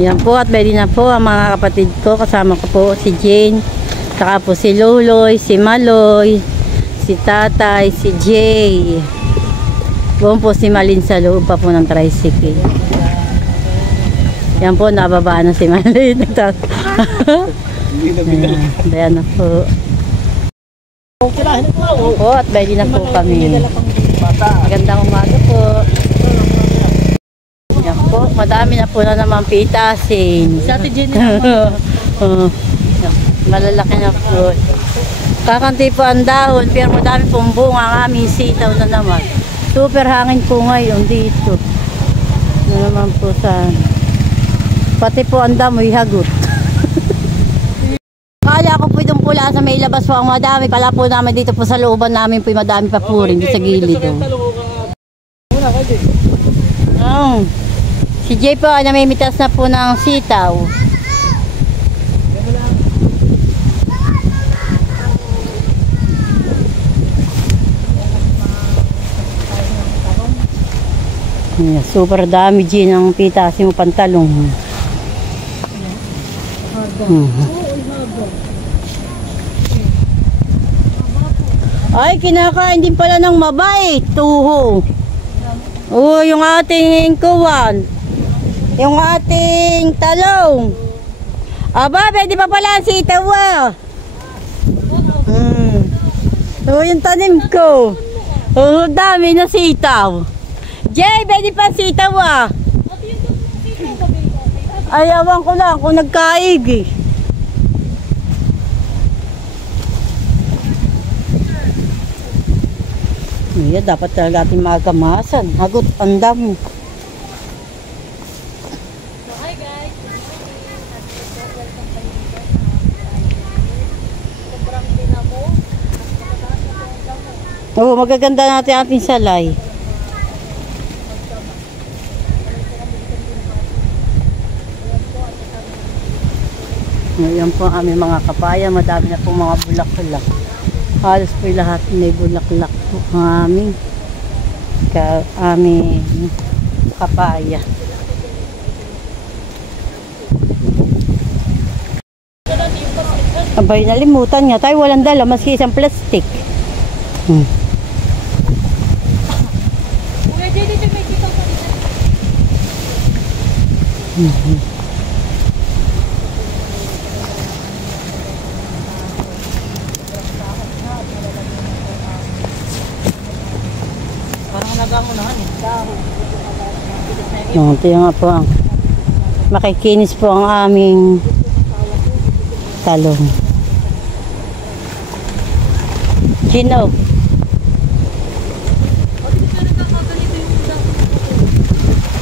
Yan po at ready na po ang mga kapatid ko. Kasama ko po si Jane, saka po si Luloy, si Maloy, si Tatay, si Jay. Buong po si Malin sa loob pa po ng tricycle. Yan po, nababaan na si Malin. Ayan na po. Po at ready na po kami. Magandang umaga po. Yan po, madami na po na naman pitasin. Sa atin Jane naman. Malalaki na po. Kakanti po ang dahon, pero madami pong bunga ang aming sitaw na naman. Super hangin po ngayon dito. Na naman po sa... Pati po ang damoy hagot. Kala ko po itong pula sa may labas po ang madami. Kala po namin dito po sa looban namin po madami pa po rin sa gilid. Si Jay po namimitas na po ng sitaw. Yeah, super dami Jay ng pitasin mo pantalong. Ay, kinakain din pala ng mabait. Tuho. Oh, yung ating kuwan. Yung ating talong. Aba, pwede pa pala ang sitaw ah. Oh, yung tanim ko. Oh, dami na sitaw. Jay, pwede pa sitaw ah. Ayawan ko lang kung nagkaig eh. Yeah, dapat talaga ating magamasan. Hagot ang dami. Hi guys. Oh, magaganda natin ating salay. Ngayon po ang aming mga kapaya. Madami na po mga bulak-bulak. Halos po lahat may bulaklak po ang aming kapaya. Abay, nalimutan nga tayo, walang dala maski isang plastic. Kuya Jay, dito may sitaw pa dito. No, ito nga po ang makikinis po ang aming talong. Gino.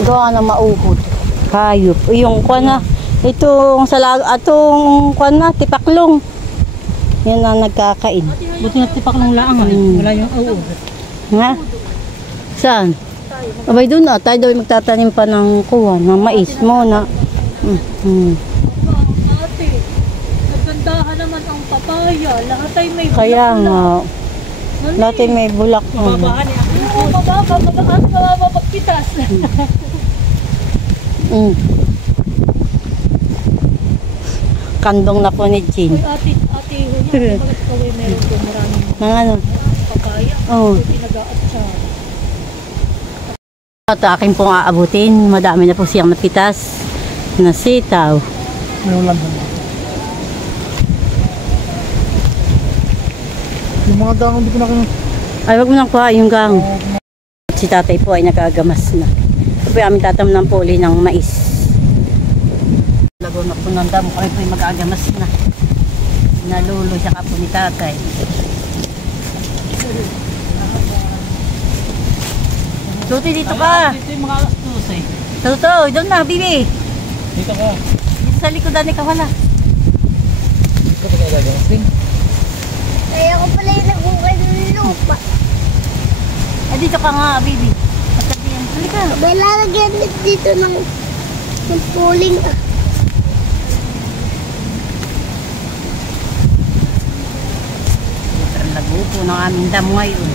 Gawa na mauhod. Hayop. Yung kwan na, itong salag, atong kwan na, tipaklong. Yan ang nagkakain. Buti nga tipaklong laang wala yung auhod. Nga? Saan? Abay doon na, tayo daw magtatanim pa ng kuwan, ng mais mo na. Ate, naggandahan naman ang papaya. Lahat ay may bulak. Kaya nga, lahat ay may bulak. Mababahan niya. Oo, mababa pagpitas. Kandong na po ni Jean. Ate, bakit kaway meron doon maraming Ano? papaya? Oo. Pinagaat siya. At akin pong aabutin, madami na po siyang napitas na sitaw. Mayroon lang doon. Yung mga dahon hindi ko na kayo. Ay, wag mo nang kuha yung gang. Si tatay po ay nagagamas na. Ito po yung aming tatam ng puli ng mais. Lagaw na po ng damo, kami po yung mag-agamas na. Nalulo siya ka po ni tatay. Tuti, dito ka. Dito yung mga alas 12 eh. Tuto, doon na, bibi. Dito ka. Dito sa likodan ni Kawala. Ito ka gagawin. Kaya ko pala yung nagukay ng lupa. Ay, dito ka nga, bibi. Pagkabihan, halika. May lalagyan dito ng puling. Ang lagupo ng aming damo ngayon.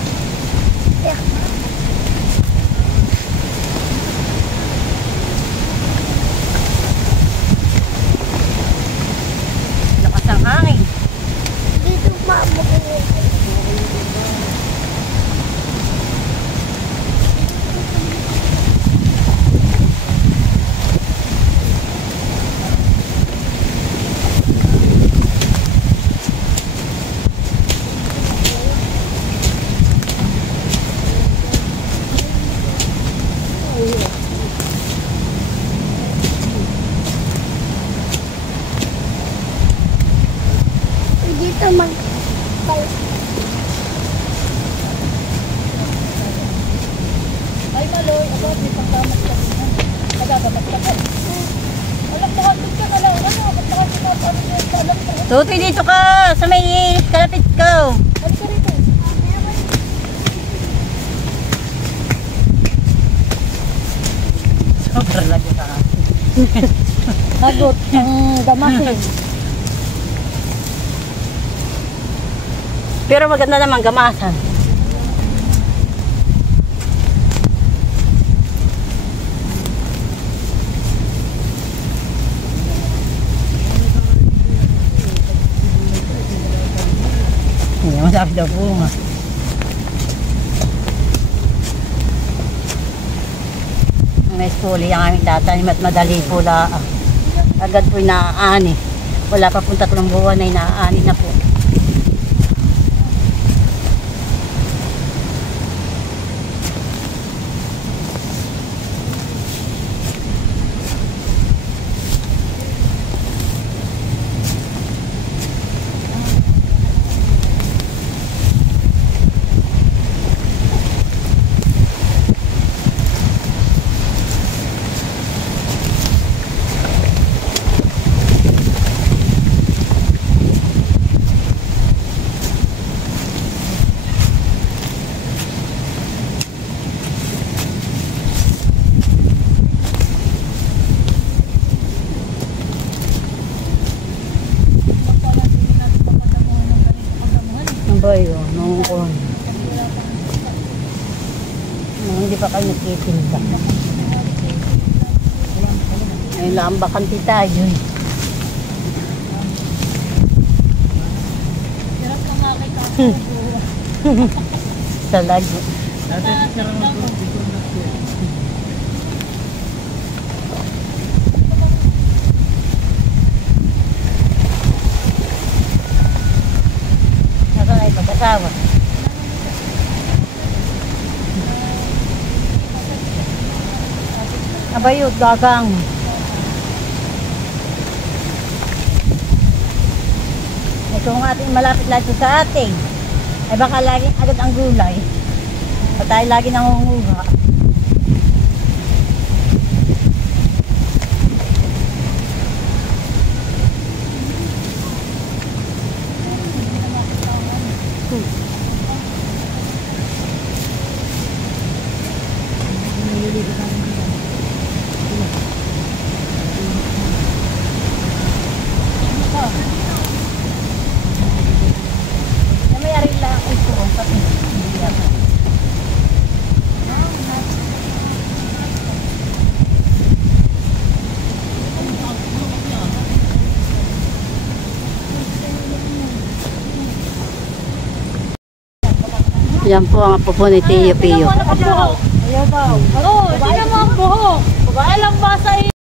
dito mag... Ay, Maloy, aba, may panggamat ka din. Nagagamat ka din. Alam mo, haldun ka na lang. Ano, ba't nakasinapaano niya sa alam mo? Tutoy, dito ka sa may kalapit ko. Ano ka rito? Sobrang lagi ka. Hagot ng gamasin. Pero maganda naman gamasan. Hindi mo sabi daw bunga. May skuli ang aming tatanim at madali po la. Agad po inaaani. Wala pa pong 3 buwan na inaaani na po. Bayo, nung kon. Nung hindi pa kayo nagtitinda. Ay, lambakan tayo. Hirap na makita ako. Sa lago. Nasaan ay pag-asawa? Abayot, gagang. Ito ang ating malapit lahat sa ating. Ay baka laging agad ang gulay. O tayo lagi nangunguha. May aril lang ito. Pati hindi ako. Yan po ang apo po ni Tio Pio. Ayaw daw. Oo, hindi naman ang buhok. Babae lang ba sa iyo?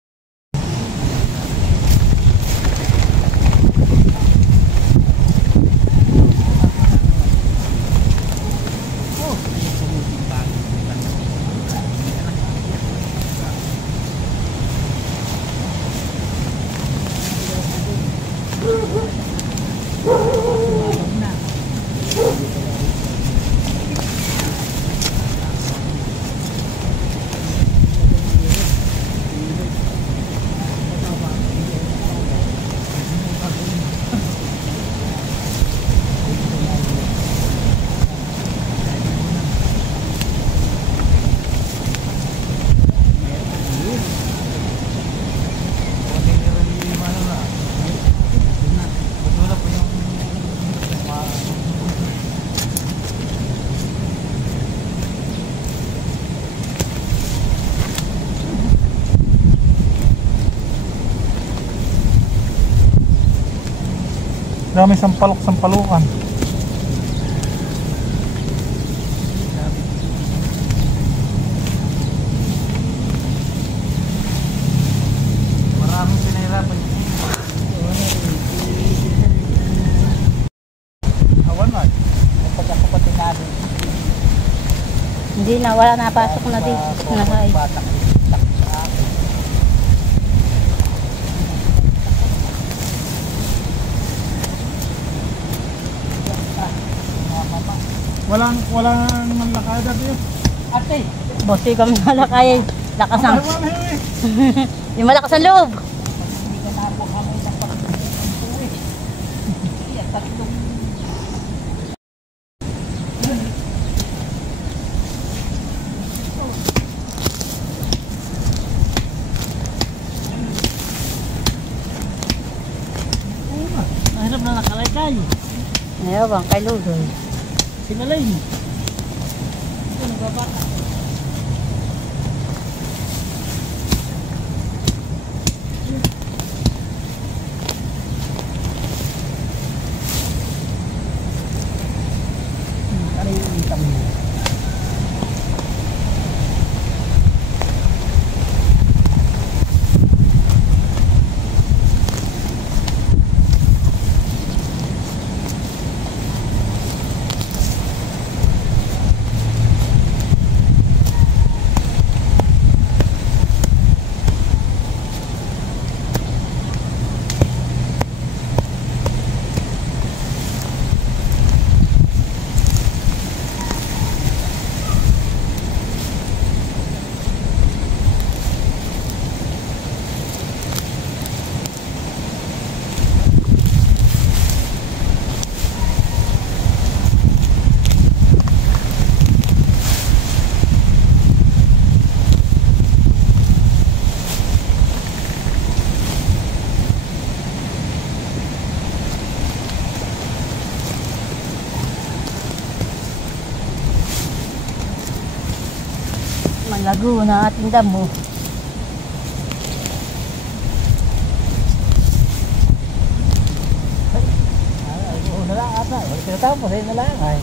Dami sampalok-sampalukan. Maraming pinahirapan. Awan man. Pagkakapatid natin. Hindi na, wala na pasok na dito. Nakay. Walang manlakada dito. Ate, Boss, kami malakay. Lakas ang... Wala eh. Yung malakas ang loob. hindi ka na po kami ng pag-uwi. Iya, tatlong Mahirap na nakalaykay. Ayaw bang kay Ludoy. Sinalay. ito nagbabata. Ano yung itam mo? Malago na ating damo. Na lang ata. Wala tinatapos ay na lang ay.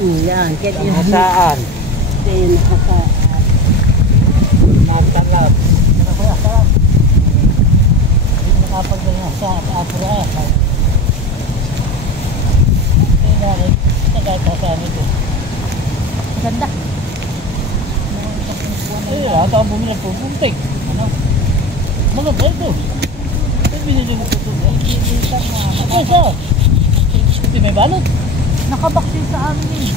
Yan, kaya yun. Saan? Yan, nakasaan. Matalab. Nakasarap. Hindi nakapagdala sa apura. Kaya narin, nagkakasaan ito. Ganda. Eh, ata ang bumili ng pupuntik. Ano? Maganda ito. Eh, binili mo ito. Ay, sa? Ito may balot. Nakabaksin sa amin eh.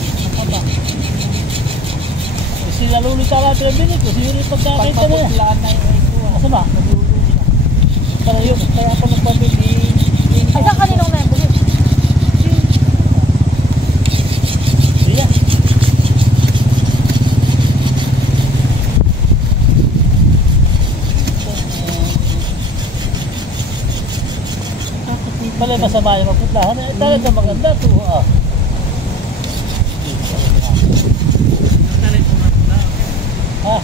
Eh, sila lulita natin ang binili ko. Sino yung pagkakita na yan? Pagpaputlaan na yung ito. Asa ba? Para yun, kaya ako nagpamili. Ay, saan kaninong na yung buli? Iya. Pala masama yung maputlahan. Eh, talaga maganda ito. Ah. Ah.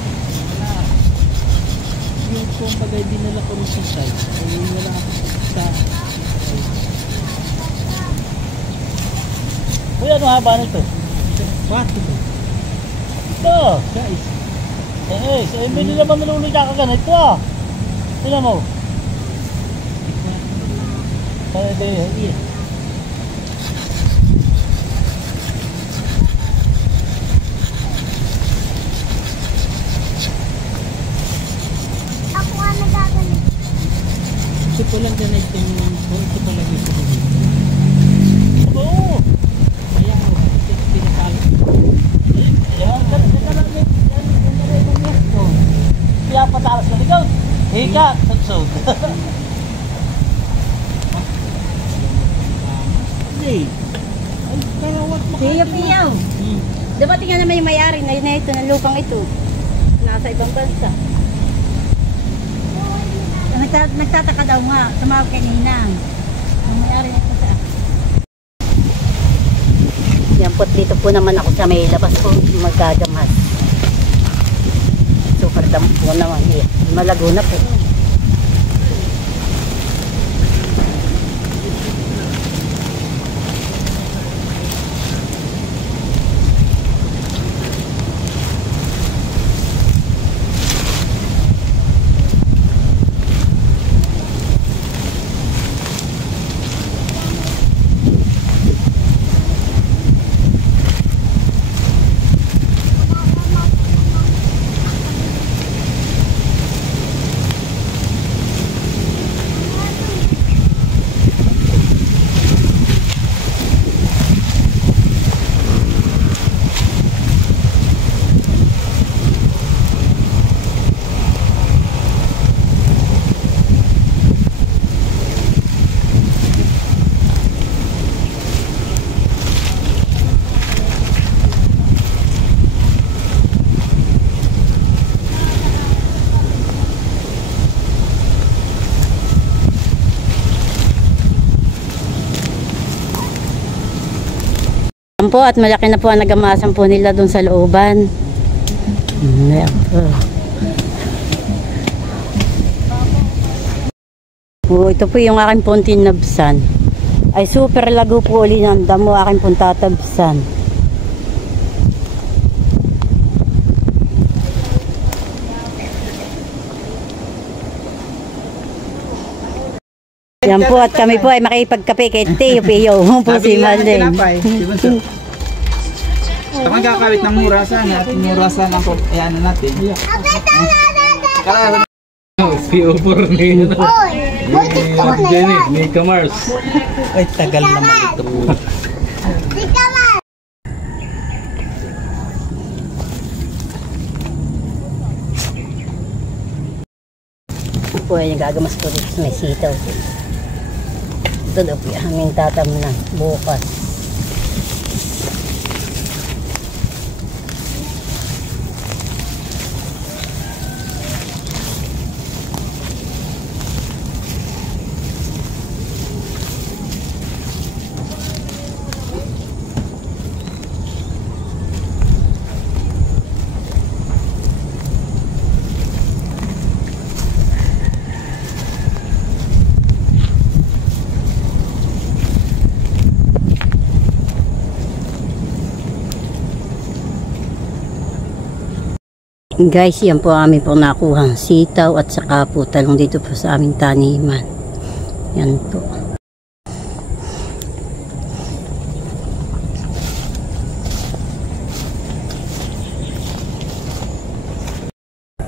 Yung kung bagay dinala ko rin sa site, ay wala ako sa... Uy, ano haba nito? Pati mo. Ito. Guys, Eh, sa hindi naman naluluya ka ganito ah. Tingnan mo. Kaya di. Ako nga nagaganit. ito po lang ganit yung... Ito po lang ito. Oo. Kaya mo, ito pinapalo. Yan, kaya patalas na ligaw. Hika, sudsud. Hindi. Ay, karawat mo. Piyaw-piyaw. Diba tingnan naman yung may-ari na ito ng lupang ito. Nasa ibang bansa. nagtataka daw nga. Tumawag kay Ninang. Ang may-ari na po siya. Yan po, dito po naman ako sa may labas po magagamas. Super dam po naman. Malago na po. Yan po, at malaki na po ang nagamasan po nila dun sa looban. Yan po. Ito po yung aking pong tinabsan. Ay super lago po uli ng damo aking pong tatabsan. Yan po, at kami po ay makipagkape kay Teo Pio po si Malin. Ako kakawit ng murasan natin. Murasan ako. Ayan na natin. CO4 na yun. Jenny, Mika Mars. Ay, tagal naman ito. Po ay nagagamas po dito sa may sitaw. Ito daw po yung aming tatamnan bukas. Guys, yan po amin po nakuha sitaw at saka po talong dito po sa aming taniman. Yan po.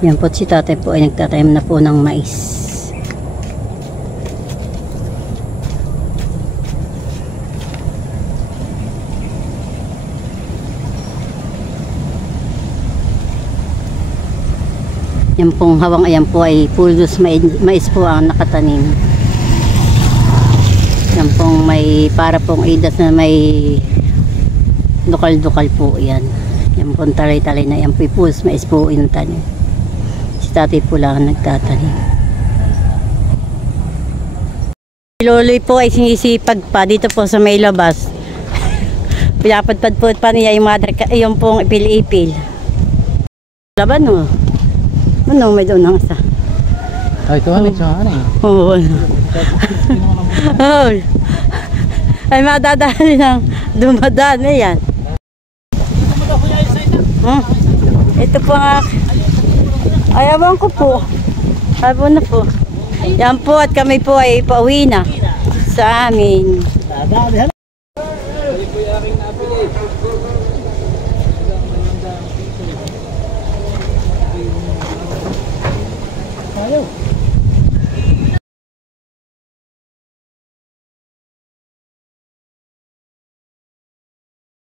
Yan po, si tatay po ay nagtatanim na po ng mais. Yan pong hawang ayan po ay puldos mais po ang nakatanim. Yan pong may para pong idas na may dukal-dukal po yan. Yan pong talay-talay na yan po puldos mais po yung tanim. Si tatay po lang nagtatanim. Si Loloy po ay sinisipag pa dito po sa may labas. Pinapadpad po pa niya yung mother, yung pong ipil-ipil. Laban o. Ano, may doon ang isa. Ay, ito ano eh. Oo. Ay, madadali ng dumadaan na yan. Ito po nga. Ay, abang ko po. Abang na po. Yan po, at kami po ay pauwi na sa amin. Ayaw.